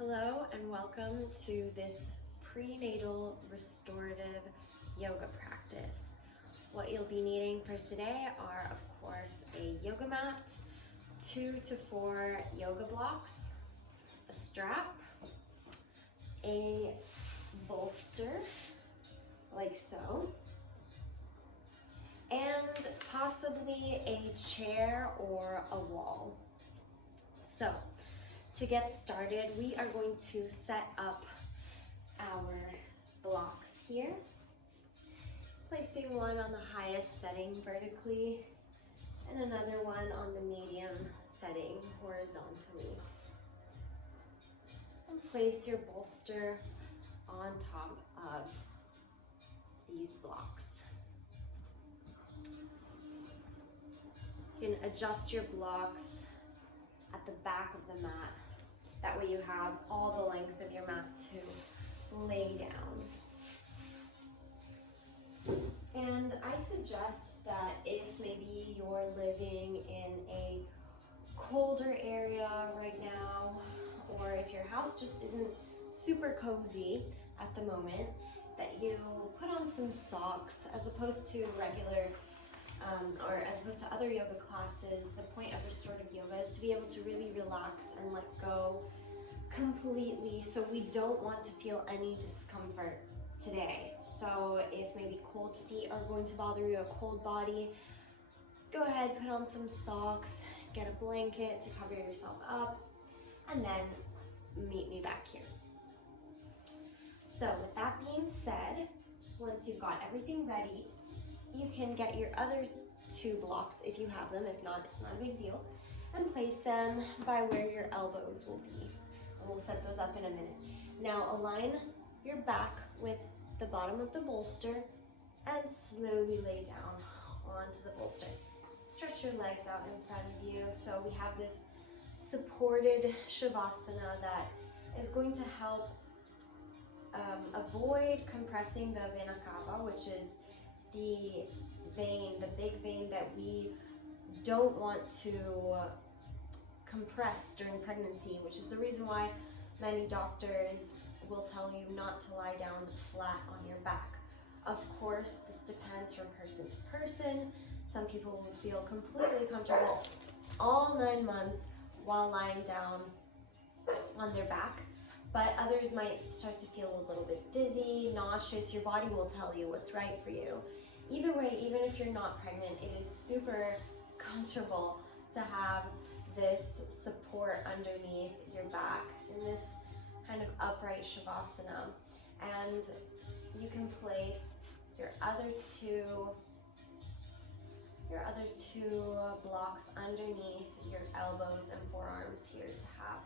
Hello and welcome to this prenatal restorative yoga practice. What you'll be needing for today are, of course, a yoga mat, 2 to 4 yoga blocks, a strap, a bolster, like so, and possibly a chair or a wall. So, to get started, we are going to set up our blocks here, placing one on the highest setting vertically and another one on the medium setting horizontally. And place your bolster on top of these blocks. You can adjust your blocks at the back of the mat. That way you have all the length of your mat to lay down. And I suggest that if maybe you're living in a colder area right now, or if your house just isn't super cozy at the moment, that you put on some socks as opposed to regular or as opposed to other yoga classes. The point of restorative yoga is to be able to really relax and let go completely, so we don't want to feel any discomfort today. So if maybe cold feet are going to bother you, a cold body, go ahead, put on some socks, get a blanket to cover yourself up, and then meet me back here. So with that being said, once you've got everything ready, you can get your other 2 blocks if you have them. If not, it's not a big deal. And place them by where your elbows will be. And we'll set those up in a minute. Now align your back with the bottom of the bolster and slowly lay down onto the bolster. Stretch your legs out in front of you. So we have this supported Shavasana that is going to help avoid compressing the vena cava, which is the vein, the big vein that we don't want to compress during pregnancy, which is the reason why many doctors will tell you not to lie down flat on your back. Of course, this depends from person to person. Some people will feel completely comfortable all 9 months while lying down on their back, but others might start to feel a little bit dizzy, nauseous. Your body will tell you what's right for you. Either way, even if you're not pregnant, it is super comfortable to have this support underneath your back in this kind of upright Shavasana. And you can place your other two blocks underneath your elbows and forearms here to have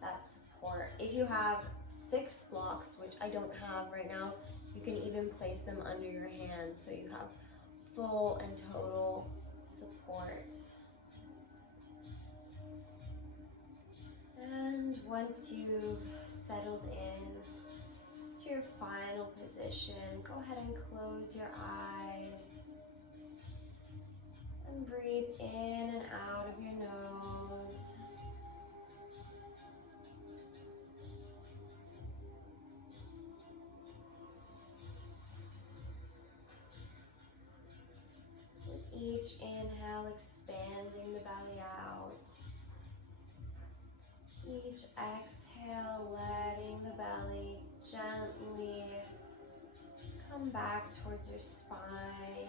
that support. If you have 6 blocks, which I don't have right now, you can even place them under your hands so you have full and total support. And once you've settled in to your final position, go ahead and close your eyes and breathe in and out of your nose. With each inhale, expanding the belly out. Each exhale, letting the belly gently come back towards your spine.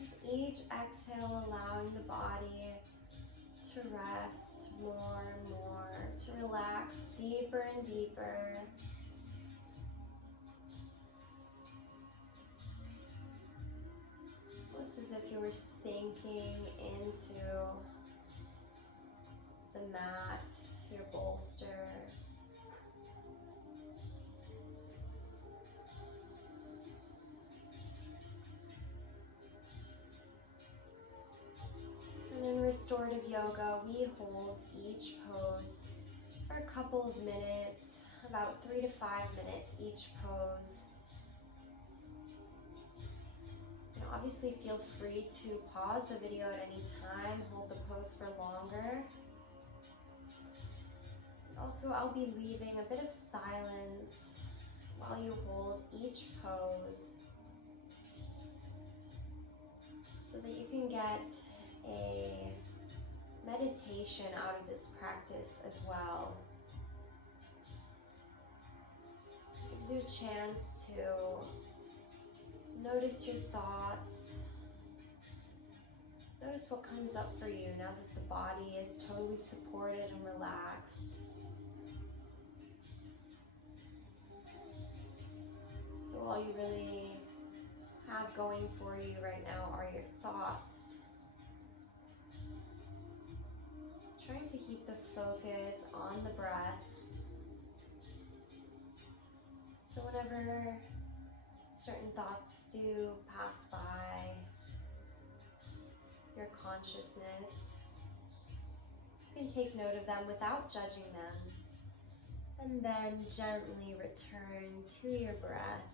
With each exhale, allowing the body to rest more and more, to relax deeper and deeper. Almost as if you were sinking into the mat, your bolster. And in restorative yoga, we hold each pose for a couple of minutes, about 3 to 5 minutes each pose. Obviously, feel free to pause the video at any time, hold the pose for longer. Also, I'll be leaving a bit of silence while you hold each pose so that you can get a meditation out of this practice as well. It gives you a chance to notice your thoughts. Notice what comes up for you now that the body is totally supported and relaxed. So all you really have going for you right now are your thoughts. Trying to keep the focus on the breath. So whenever certain thoughts do pass by your consciousness, you can take note of them without judging them, and then gently return to your breath.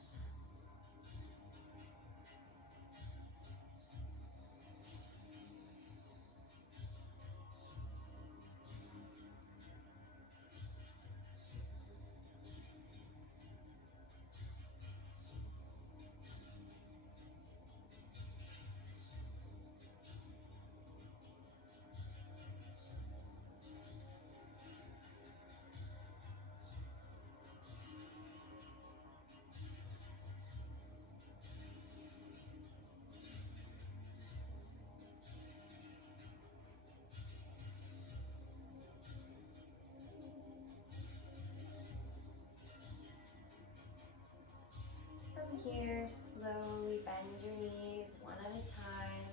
From here, slowly bend your knees one at a time.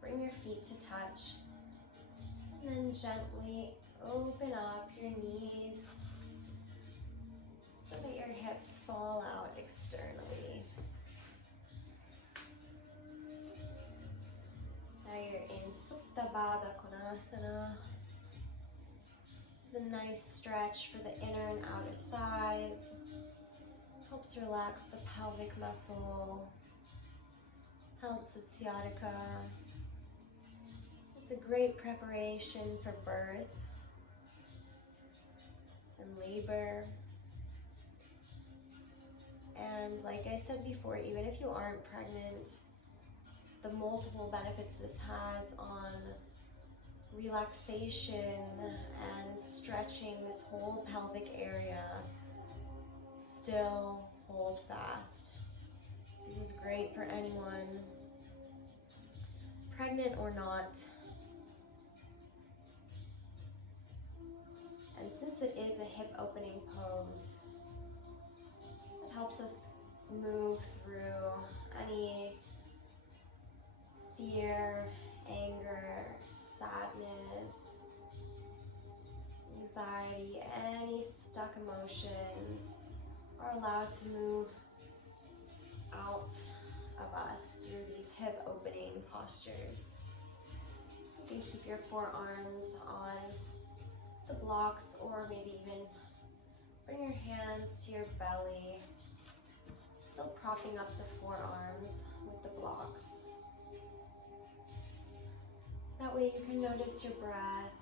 Bring your feet to touch. And then gently open up your knees so that your hips fall out externally. Now you're in Supta Baddha Konasana. This is a nice stretch for the inner and outer thighs. Helps relax the pelvic muscle, helps with sciatica. It's a great preparation for birth and labor. And like I said before, even if you aren't pregnant, the multiple benefits this has on relaxation and stretching this whole pelvic area still hold fast. So this is great for anyone, pregnant or not. And since it is a hip opening pose, it helps us move through any fear, anger, sadness, anxiety, any stuck emotions are allowed to move out of us through these hip opening postures. You can keep your forearms on the blocks, or maybe even bring your hands to your belly, still propping up the forearms with the blocks. That way you can notice your breath.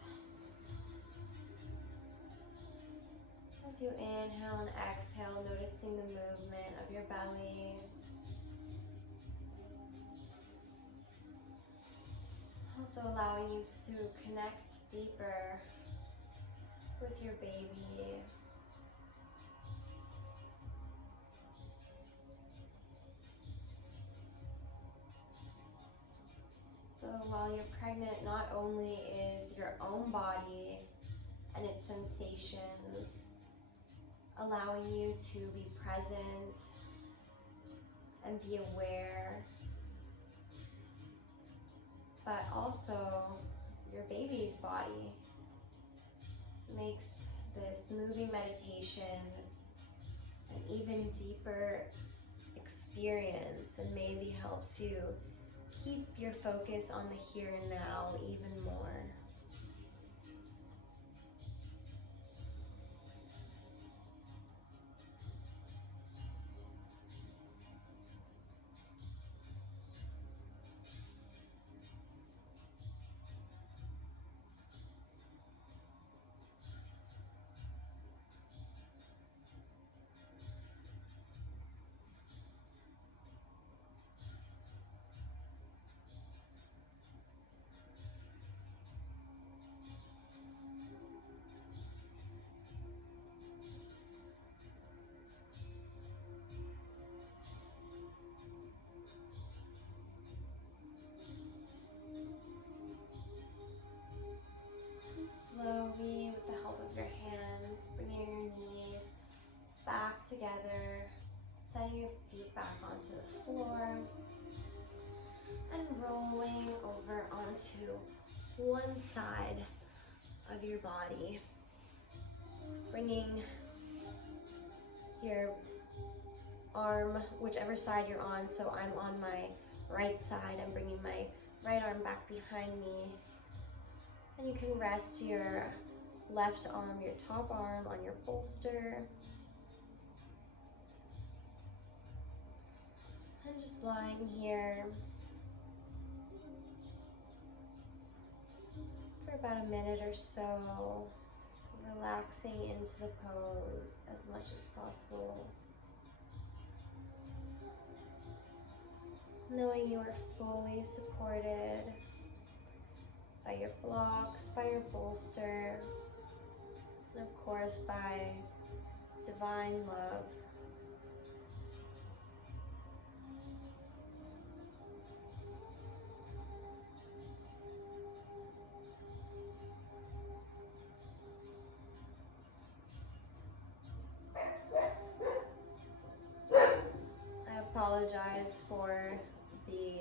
As you inhale and exhale, noticing the movement of your belly. Also allowing you to connect deeper with your baby. So while you're pregnant, not only is your own body and its sensations allowing you to be present and be aware, but also your baby's body makes this moving meditation an even deeper experience, and maybe helps you keep your focus on the here and now even more. onto the floor and rolling over onto one side of your body. Bringing your arm, whichever side you're on, so I'm on my right side, I'm bringing my right arm back behind me. And you can rest your left arm, your top arm, on your bolster. And just lying here for about a minute or so, relaxing into the pose as much as possible. Knowing you are fully supported by your blocks, by your bolster, and of course by divine love. I apologize for the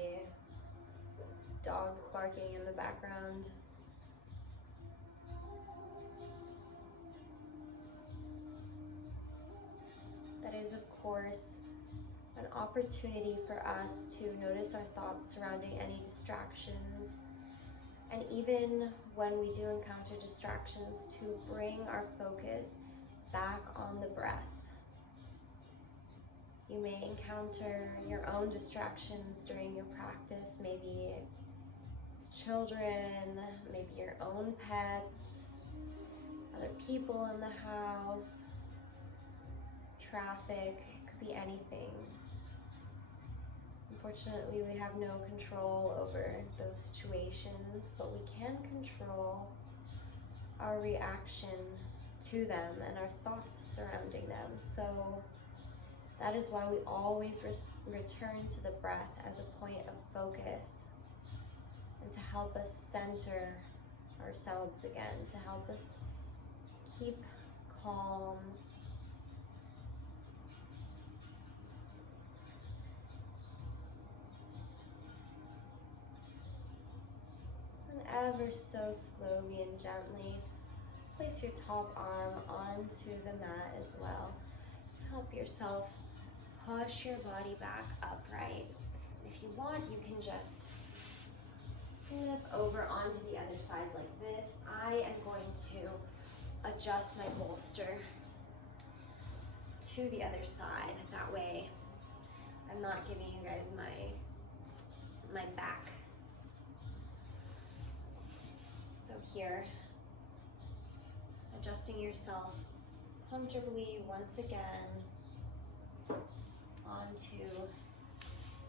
dogs barking in the background. That is, of course, an opportunity for us to notice our thoughts surrounding any distractions, and even when we do encounter distractions, to bring our focus back on the breath. You may encounter your own distractions during your practice. Maybe it's children, maybe your own pets, other people in the house, traffic, it could be anything. Unfortunately, we have no control over those situations, but we can control our reaction to them and our thoughts surrounding them. So that is why we always return to the breath as a point of focus, and to help us center ourselves again, to help us keep calm. And ever so slowly and gently, place your top arm onto the mat as well, to help yourself push your body back upright. If you want, you can just flip over onto the other side like this. I am going to adjust my bolster to the other side. That way, I'm not giving you guys my back. So here, adjusting yourself comfortably once again onto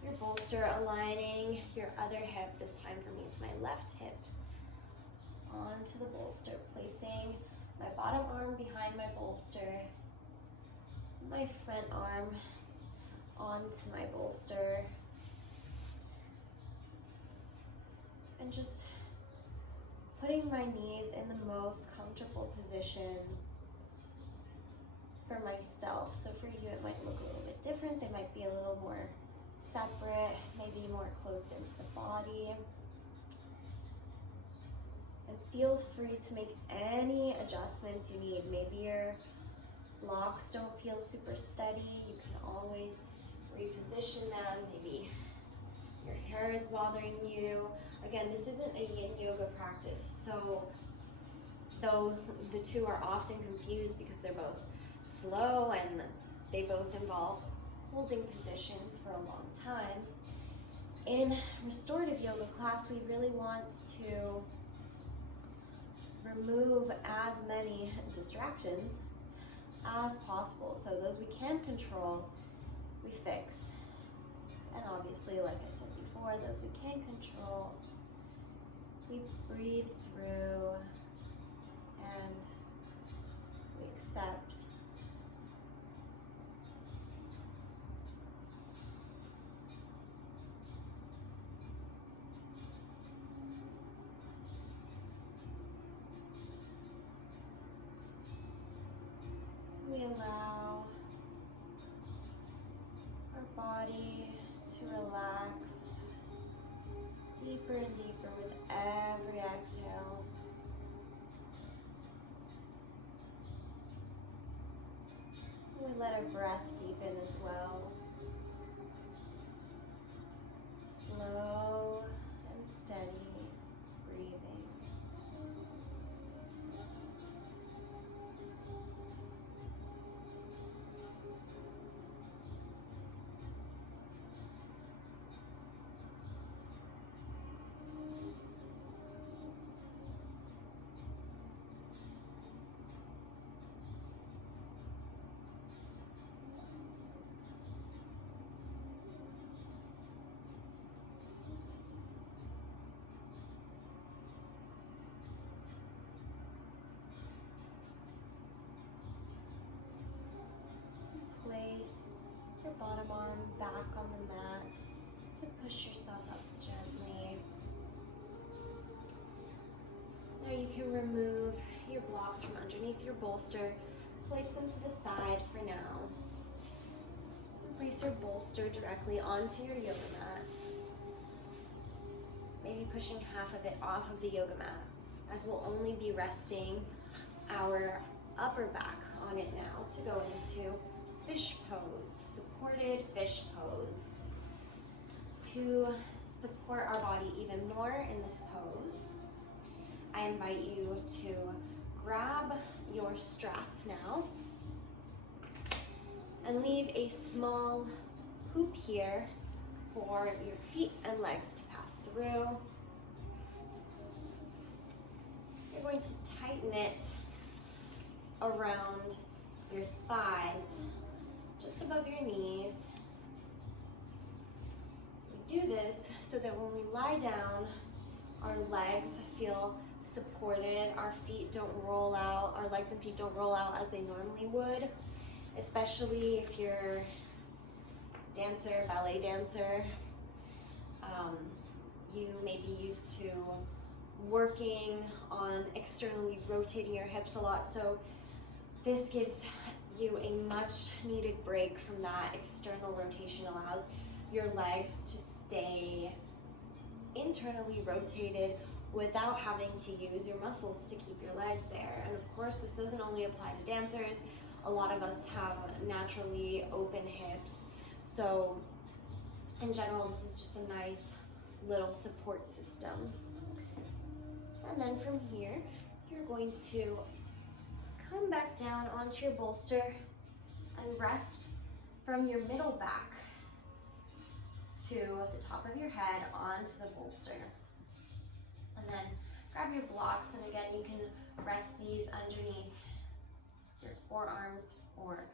your bolster, aligning your other hip. This time for me, it's my left hip onto the bolster, placing my bottom arm behind my bolster, my front arm onto my bolster, and just putting my knees in the most comfortable position for myself. So for you, it might look a little bit different. They might be a little more separate, maybe more closed into the body. And feel free to make any adjustments you need. Maybe your blocks don't feel super steady. You can always reposition them. Maybe your hair is bothering you. Again, this isn't a yin yoga practice, so though the two are often confused because they're both slow and they both involve holding positions for a long time, in restorative yoga class, we really want to remove as many distractions as possible. So those we can control, we fix. And obviously, like I said before, those we can't control, we breathe through and we accept. We allow our body relax deeper and deeper with every exhale. We let our breath deepen as well. Slow and steady breathing. Place your bottom arm back on the mat to push yourself up gently. Now you can remove your blocks from underneath your bolster, place them to the side for now. And place your bolster directly onto your yoga mat. Maybe pushing half of it off of the yoga mat, as we'll only be resting our upper back on it now to go into fish pose, supported fish pose. To support our body even more in this pose, I invite you to grab your strap now and leave a small hoop here for your feet and legs to pass through. You're going to tighten it around your thighs, just above your knees. We do this so that when we lie down, our legs feel supported, our feet don't roll out, our legs and feet don't roll out as they normally would, especially if you're a dancer, ballet dancer. You may be used to working on externally rotating your hips a lot, so this gives you a much needed break from that external rotation, allows your legs to stay internally rotated without having to use your muscles to keep your legs there. And of course, this doesn't only apply to dancers. A lot of us have naturally open hips. So in general, this is just a nice little support system. And then from here, you're going to come back down onto your bolster and rest from your middle back to the top of your head onto the bolster. And then grab your blocks, and again, you can rest these underneath your forearms or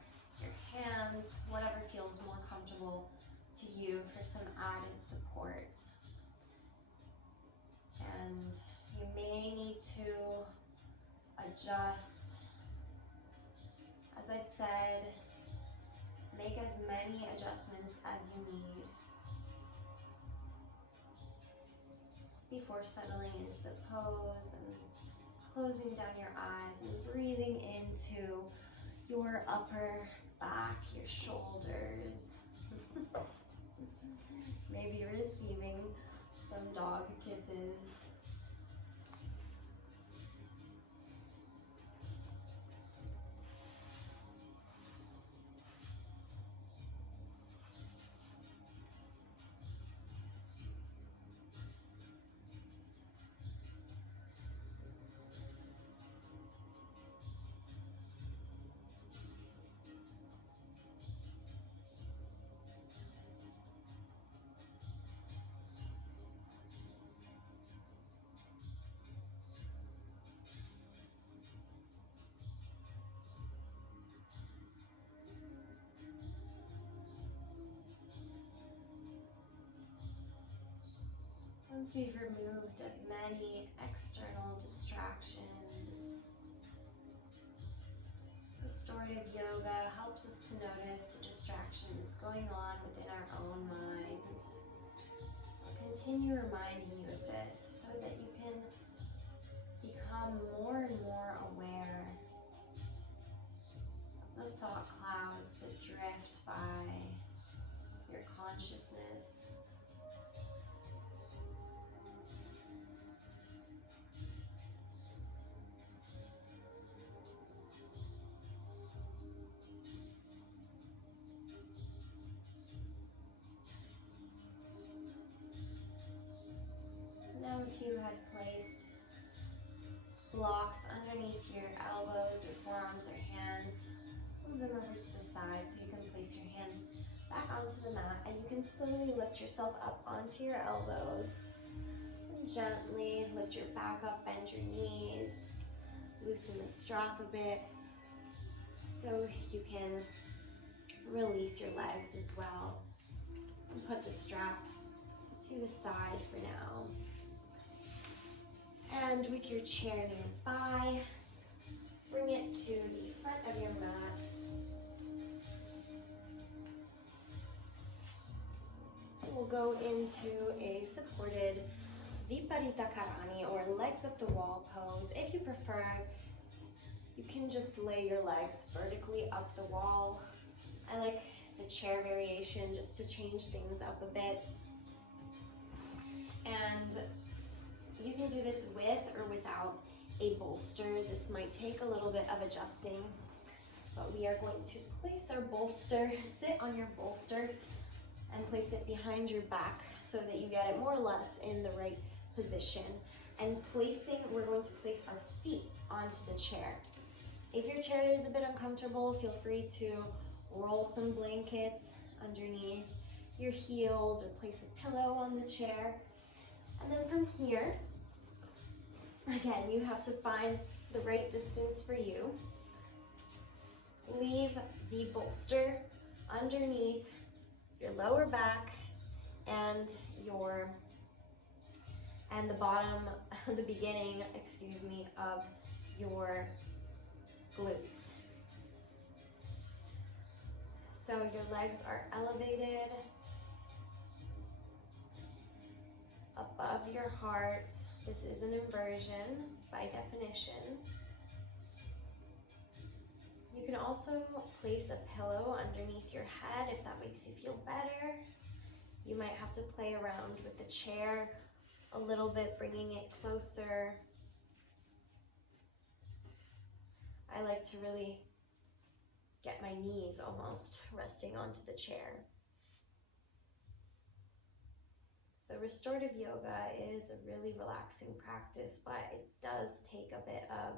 your hands, whatever feels more comfortable to you for some added support. And you may need to adjust. As I've said, make as many adjustments as you need before settling into the pose and closing down your eyes and breathing into your upper back, your shoulders. Maybe receiving some dog kisses. Once we've removed as many external distractions, restorative yoga helps us to notice the distractions going on within our own mind. I'll continue reminding you of this so that you can become more and more aware of the thought clouds that drift by your consciousness Now if you had placed blocks underneath your elbows, your forearms, or hands, move them over to the side so you can place your hands back onto the mat, and you can slowly lift yourself up onto your elbows and gently lift your back up, bend your knees, loosen the strap a bit so you can release your legs as well, and put the strap to the side for now. And with your chair nearby, bring it to the front of your mat. We'll go into a supported Viparita Karani, or legs up the wall pose. If you prefer, you can just lay your legs vertically up the wall. I like the chair variation just to change things up a bit. And you can do this with or without a bolster. This might take a little bit of adjusting, but we are going to place our bolster, sit on your bolster, and place it behind your back so that you get it more or less in the right position. And we're going to place our feet onto the chair. If your chair is a bit uncomfortable, feel free to roll some blankets underneath your heels or place a pillow on the chair. And then from here, again, you have to find the right distance for you. Leave the bolster underneath your lower back and the bottom, the beginning, of your glutes. So your legs are elevated above your heart. This is an inversion by definition. You can also place a pillow underneath your head if that makes you feel better. You might have to play around with the chair a little bit, bringing it closer. I like to really get my knees almost resting onto the chair. So restorative yoga is a really relaxing practice, but it does take a bit of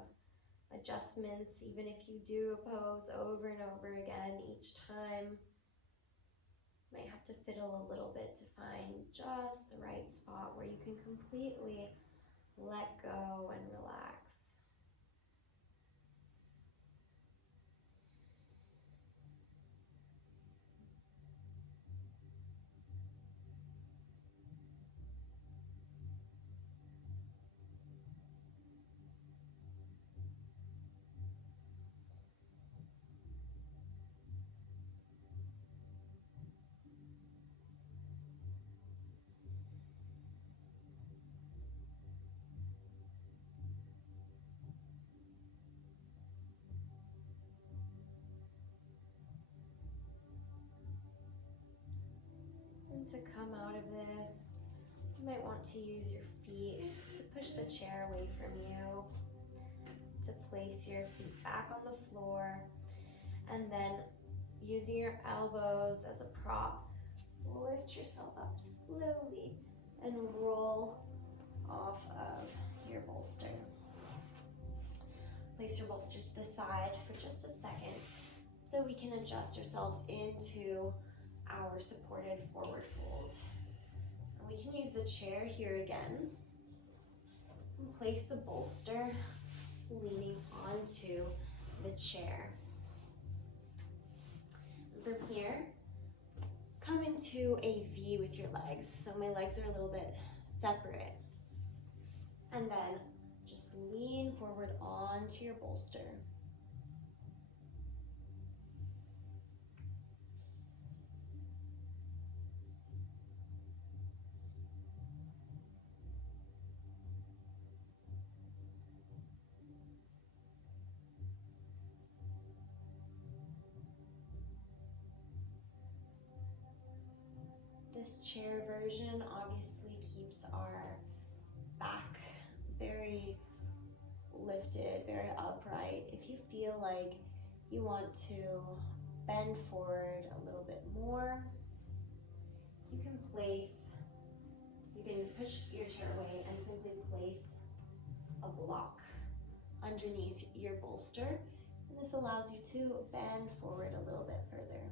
adjustments, even if you do a pose over and over again each time. You might have to fiddle a little bit to find just the right spot where you can completely let go and relax. To come out of this, you might want to use your feet to push the chair away from you, to place your feet back on the floor, and then using your elbows as a prop, lift yourself up slowly and roll off of your bolster. Place your bolster to the side for just a second so we can adjust ourselves into our supported forward fold. And we can use the chair here again and place the bolster leaning onto the chair. And from here, come into a V with your legs. So my legs are a little bit separate. And then just lean forward onto your bolster. This chair version obviously keeps our back very lifted, very upright. If you feel like you want to bend forward a little bit more, you can push your chair away and a block underneath your bolster. And this allows you to bend forward a little bit further.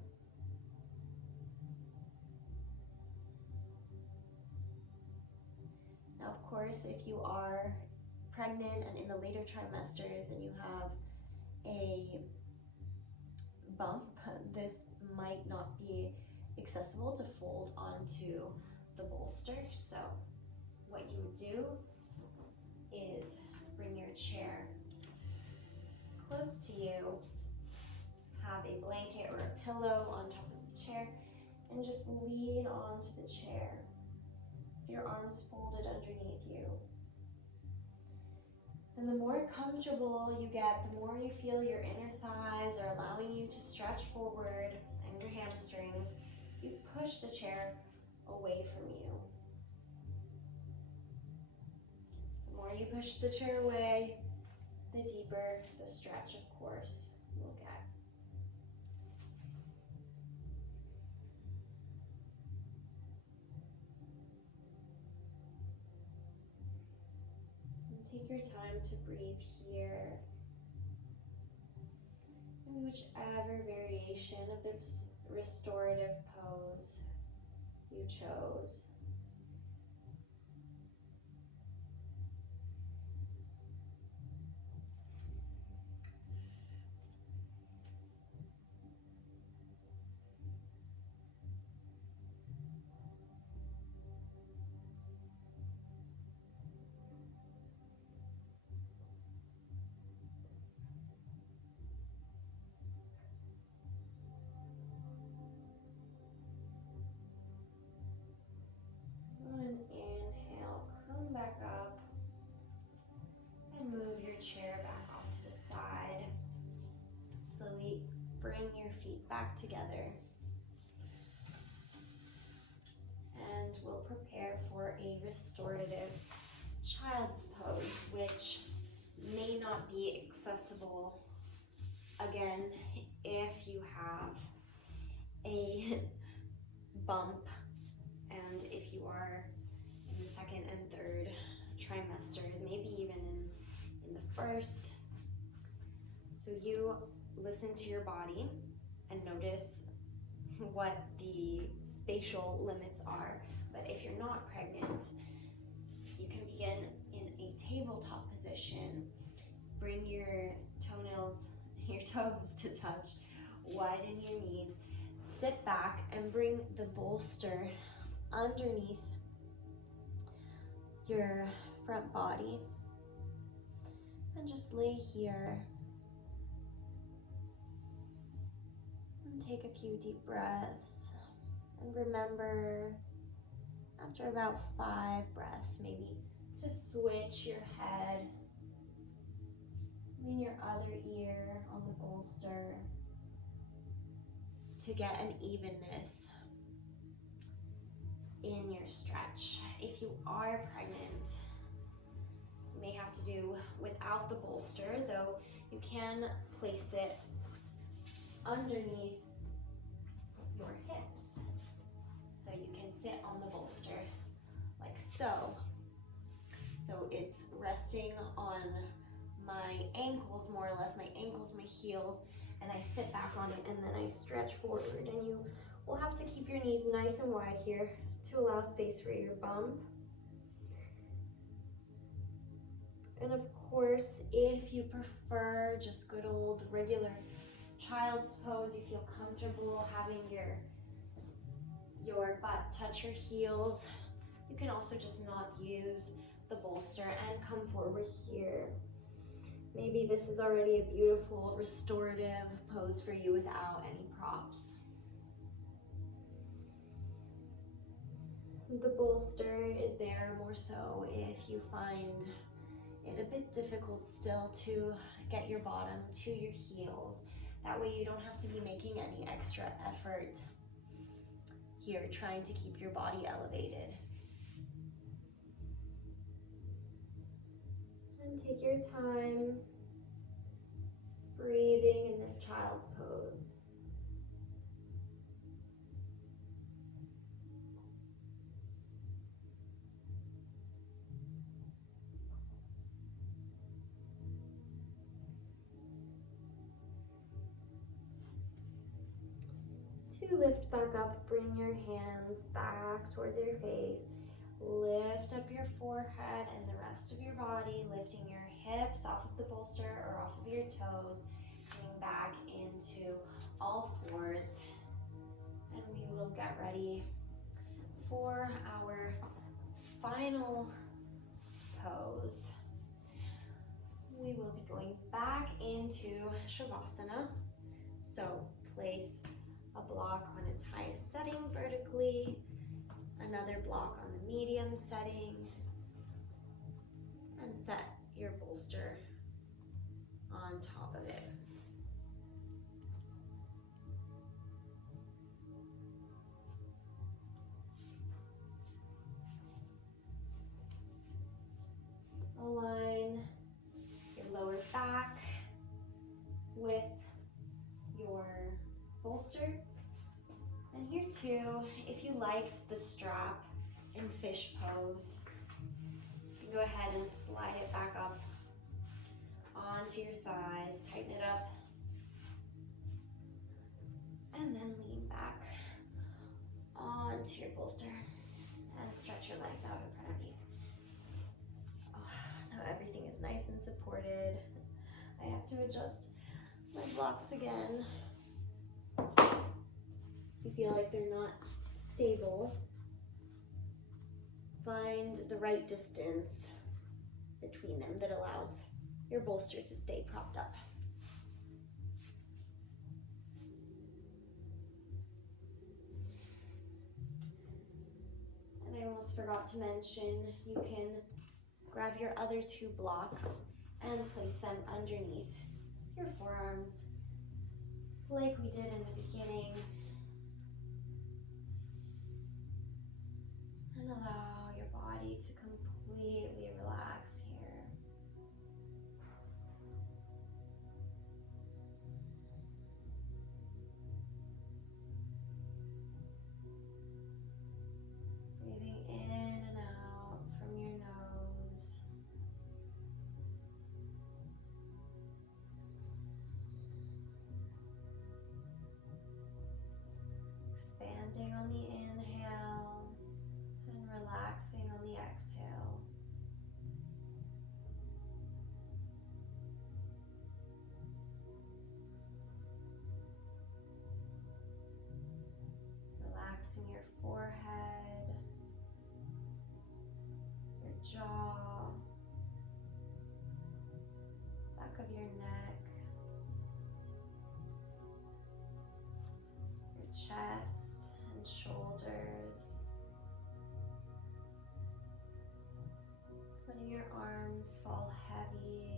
Now, of course, if you are pregnant and in the later trimesters and you have a bump, this might not be accessible to fold onto the bolster. So what you would do is bring your chair close to you, have a blanket or a pillow on top of the chair, and just lean onto the chair, your arms folded underneath you. And the more comfortable you get, the more you feel your inner thighs are allowing you to stretch forward and your hamstrings, you push the chair away from you. The more you push the chair away, the deeper the stretch, of course, you'll get. Take your time to breathe here in whichever variation of this restorative pose you chose. And inhale, come back up and move your chair back off to the side. Slowly bring your feet back together. And we'll prepare for a restorative child's pose, which may not be accessible, again, if you have a bump and if you are in the second and third trimesters, maybe even in the first. So you listen to your body and notice what the spatial limits are. But if you're not pregnant, you can begin in a tabletop position. Bring your toes to touch, widen your knees, sit back and bring the bolster underneath your front body and just lay here and take a few deep breaths. And remember, after about 5 breaths, maybe to switch your head, lean your other ear on the bolster to get an evenness in your stretch. If you are pregnant, you may have to do without the bolster, though you can place it underneath your hips. So you can sit on the bolster like so. So it's resting on my ankles, more or less, my ankles, my heels, and I sit back on it and then I stretch forward, and you will have to keep your knees nice and wide here to allow space for your bump. And of course, if you prefer just good old regular child's pose, you feel comfortable having your butt touch your heels, you can also just not use the bolster and come forward here. Maybe this is already a beautiful restorative pose for you without any props. The bolster is there more so if you find it a bit difficult still to get your bottom to your heels. That way you don't have to be making any extra effort here trying to keep your body elevated. And take your time breathing in this child's pose. to lift back up. Bring your hands back towards your face. Lift up your forehead and the rest of your body, lifting your hips off of the bolster or off of your toes, coming back into all fours. And we will get ready for our final pose. We will be going back into Shavasana. So place a block on its highest setting vertically, another block on the medium setting, and set your bolster on top of it. Align your lower back with your bolster. And here too, if you liked the strap in fish pose, you can go ahead and slide it back up onto your thighs, tighten it up, and then lean back onto your bolster and stretch your legs out in front of you. Now everything is nice and supported. I have to adjust my blocks again. If you feel like they're not stable, find the right distance between them that allows your bolster to stay propped up. And I almost forgot to mention, you can grab your other two blocks and place them underneath your forearms like we did in the beginning. And allow your body to completely relax here. Breathing in and out from your nose. Expanding on the inhale and relaxing on the exhale. Relaxing your forehead, your jaw, back of your neck, your chest and shoulders. Letting your arms fall heavy.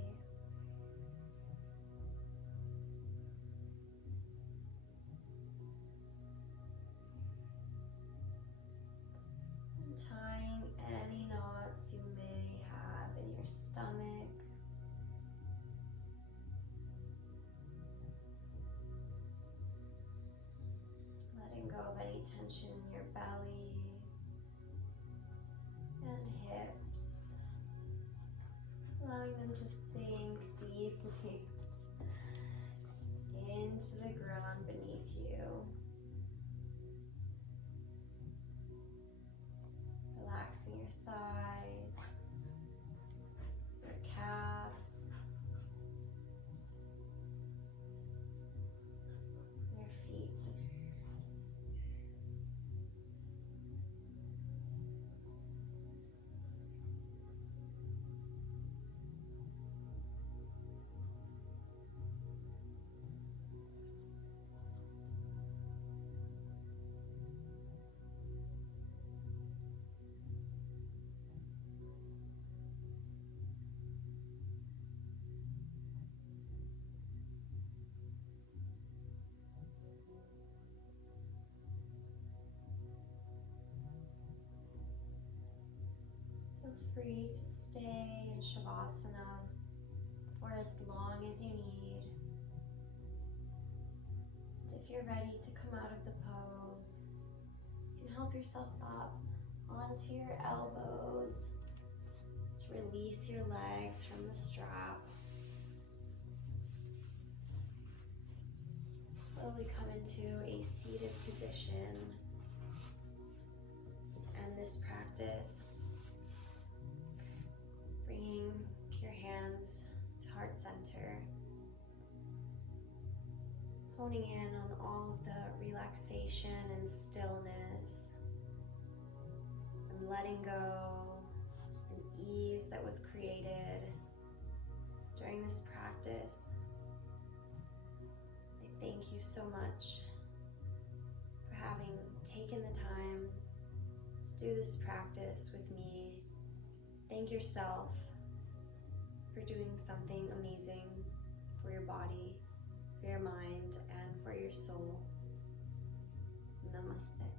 And tying any knots you may have in your stomach. Letting go of any tension in your belly and hips. Allowing them to sink deeply into the ground beneath you. Relaxing your thighs, your calves, your feet. Feel free to stay in Shavasana for as long as you need. And if you're ready to come out of the pose, you can help yourself up onto your elbows to release your legs from the strap. Slowly come into a seated position to end this practice. Bringing your hands to heart center. Honing in on all of the relaxation and stillness. And letting go and ease that was created during this practice. I thank you so much for having taken the time to do this practice with me. Thank yourself for doing something amazing for your body, for your mind, and for your soul. Namaste.